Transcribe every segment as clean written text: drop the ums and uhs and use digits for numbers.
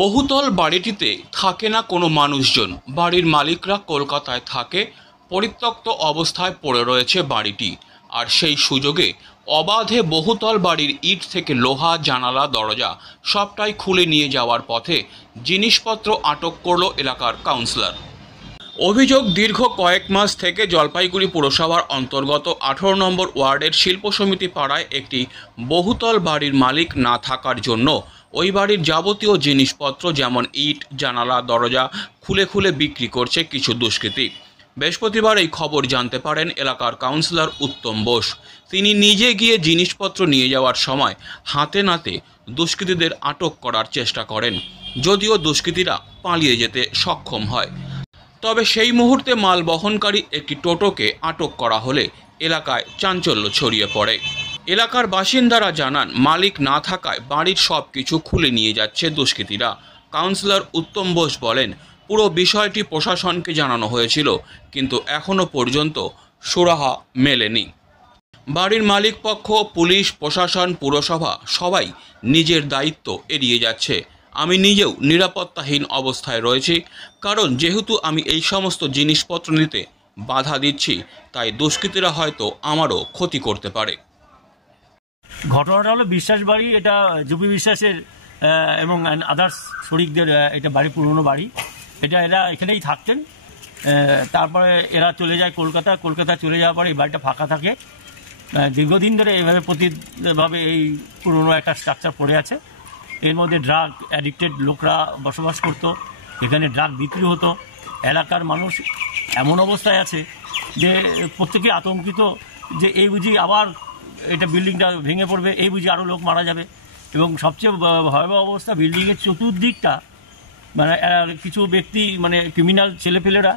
বহুতল বাড়িটিতে থাকে না কোনো মানুষজন। বাড়ির মালিকরা কলকাতায় থাকে। পরিত্যক্ত অবস্থায় পড়ে রয়েছে বাড়িটি। আর সেই সুযোগে অবাধে বহুতল বাড়ির ইট থেকে লোহা, জানালা, দরজা সবটাই খুলে নিয়ে যাওয়ার পথে জিনিসপত্র আটক করল এলাকার কাউন্সিলর। অভিযোগ, দীর্ঘ কয়েক মাস থেকে জলপাইগুড়ি পুরসভার অন্তর্গত 18 নম্বর ওয়ার্ডের শিল্প সমিতি পাড়ায় একটি বহুতল বাড়ির মালিক না থাকার জন্য ওই বাড়ির যাবতীয় জিনিসপত্র যেমন ইট, জানালা, দরজা খুলে খুলে বিক্রি করছে কিছু দুষ্কৃতী। বৃহস্পতিবার এই খবর জানতে পারেন এলাকার কাউন্সিলর উত্তম বোস। তিনি নিজে গিয়ে জিনিসপত্র নিয়ে যাওয়ার সময় হাতে নাতে দুষ্কৃতীদের আটক করার চেষ্টা করেন, যদিও দুষ্কৃতীরা পালিয়ে যেতে সক্ষম হয়। তবে সেই মুহূর্তে মাল বহনকারী একটি টোটোকে আটক করা হলে এলাকায় চাঞ্চল্য ছড়িয়ে পড়ে। এলাকার বাসিন্দারা জানান, মালিক না থাকায় বাড়ির সব কিছু খুলে নিয়ে যাচ্ছে দুষ্কৃতীরা। কাউন্সিলর উত্তম বোস বলেন, পুরো বিষয়টি প্রশাসনকে জানানো হয়েছিল, কিন্তু এখনও পর্যন্ত সুরাহা মেলেনি। বাড়ির মালিক পক্ষ, পুলিশ, প্রশাসন, পুরসভা সবাই নিজের দায়িত্ব এড়িয়ে যাচ্ছে। আমি নিজেও নিরাপত্তাহীন অবস্থায় রয়েছি, কারণ যেহেতু আমি এই সমস্ত জিনিসপত্র নিতে বাধা দিচ্ছি, তাই দুষ্কৃতীরা হয়তো আমারও ক্ষতি করতে পারে। ঘটনাটা হলো বিশ্বাস বাড়ি, এটা জুপি বিশ্বাসের এবং আদার্স শরিকদের এটা বাড়ি, পুরনো বাড়ি। এরা এখানেই থাকতেন। তারপরে এরা চলে যায় কলকাতা চলে যাওয়ার পরে এই বাড়িটা ফাঁকা থাকে। দীর্ঘদিন ধরে এইভাবে প্রতিভাবে এই পুরনো একটা স্ট্রাকচার পড়ে আছে। এর মধ্যে ড্রাগ অ্যাডিক্টেড লোকরা বসবাস করতো, এখানে ড্রাগ বিক্রি হতো। এলাকার মানুষ এমন অবস্থায় আছে যে প্রত্যেকে আতঙ্কিত, যে এই বুঝি আবার এটা বিল্ডিংটা ভেঙে পড়বে, এই বুঝি আরও লোক মারা যাবে। এবং সবচেয়ে ভয়াবহ অবস্থা, বিল্ডিংয়ের চতুর্দিকটা মানে কিছু ব্যক্তি, মানে ক্রিমিনাল ছেলেপেলেরা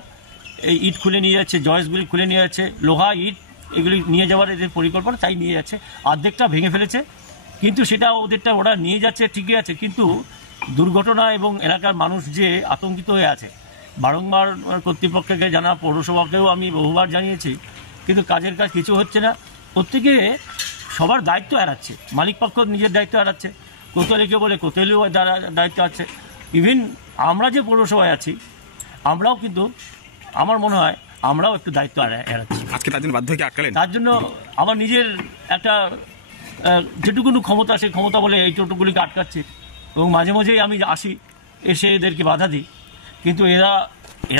এই ইট খুলে নিয়ে যাচ্ছে, জয়েসগুলি খুলে নিয়ে যাচ্ছে, লোহা, ইট এগুলি নিয়ে যাওয়ার এদের পরিকল্পনা, তাই নিয়ে যাচ্ছে। অর্ধেকটা ভেঙে ফেলেছে, কিন্তু সেটা ওরা নিয়ে যাচ্ছে ঠিকই আছে, কিন্তু দুর্ঘটনা এবং এলাকার মানুষ যে আতঙ্কিত হয়ে আছে। বারংবার কর্তৃপক্ষকে জানা, পৌরসভাকেও আমি বহুবার জানিয়েছি, কিন্তু কাজের কাজ কিছু হচ্ছে না। প্রত্যেকে সবার দায়িত্ব এড়াচ্ছে, মালিক পক্ষ নিজের দায়িত্ব এড়াচ্ছে, কোতোয়ালিকে বলে কোতোয়ালিও দায়িত্ব আছে। ইভেন আমরা যে পৌরসভায় আছি, আমরাও কিন্তু, আমার মনে হয় আমরাও একটু দায়িত্ব এড়াচ্ছি। আজকে তার জন্য বাধ্য হয়ে আটকালেন? তার জন্য আমার নিজের একটা যেটুকুনো ক্ষমতা, সেই ক্ষমতা বলে এই টোটোগুলিকে আটকাচ্ছি। এবং মাঝে মাঝেই আমি আসি, এসে এদেরকে বাধা দিই, কিন্তু এরা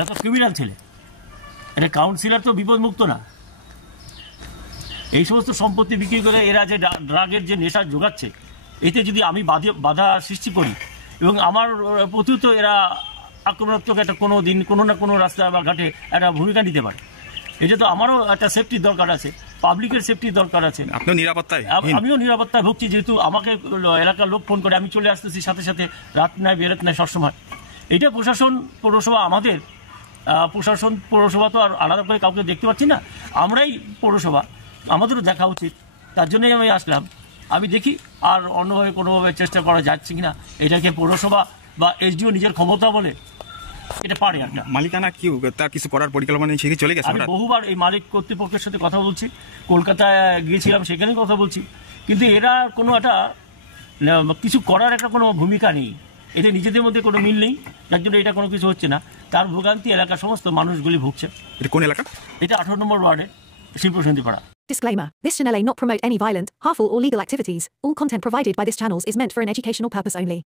তো ক্রিমিনাল ছেলে, এটা কাউন্সিলর তো বিপদমুক্ত না। এই সমস্ত সম্পত্তি বিক্রি করে এরা যে ড্রাগের যে নেশা যোগাচ্ছে, এতে যদি আমি বাধা সৃষ্টি করি এবং আমার প্রতিও তো এরা আক্রমণাত্মক একটা কোনো দিন কোনো না কোনো রাস্তা বা ঘাটে একটা ভূমিকা নিতে পারে। এটা তো আমারও একটা সেফটির দরকার আছে, পাবলিকের সেফটির দরকার আছে। আমিও নিরাপত্তায় ভুগছি, যেহেতু আমাকে এলাকার লোক ফোন করে, আমি চলে আসতেছি সাথে সাথে, রাত নাই বেরোত নাই সবসময়। এটা প্রশাসন, পৌরসভা, আমাদের প্রশাসন, পৌরসভা তো আর আলাদা করে কাউকে দেখতে পাচ্ছি না, আমরাই পৌরসভা, আমাদেরও দেখা উচিত। তার জন্যই আমি আসলাম। আমি দেখি আর অন্যভাবে কোনোভাবে চেষ্টা করা যাচ্ছে কিনা। এটাকে পৌরসভা বা এসডিও নিজের ক্ষমতা বলে এটা পারে একটা মালিকানা কি তার কিছু করার পরিকল্পনা নেই, সেদিকে চলে গেছে। আমি বহুবার এই মালিক কর্তৃপক্ষের সাথে কথা বলছি, কলকাতায় গিয়েছিলাম, সেখানেই কথা বলছি, কিন্তু এরা কোনো একটা কিছু করার একটা কোনো ভূমিকা নেই। এদের নিজেদের মধ্যে কোনো মিল নেই, যার জন্য এটা কোনো কিছু হচ্ছে না। তার ভোগান্তি এলাকার সমস্ত মানুষগুলি ভুগছে। এটা কোন এলাকা? এটা 18 নম্বর ওয়ার্ডে শিল্প সমিতি পাড়া। Disclaimer. This channel may not promote any violent, harmful or legal activities. All content provided by this channel is meant for an educational purpose only.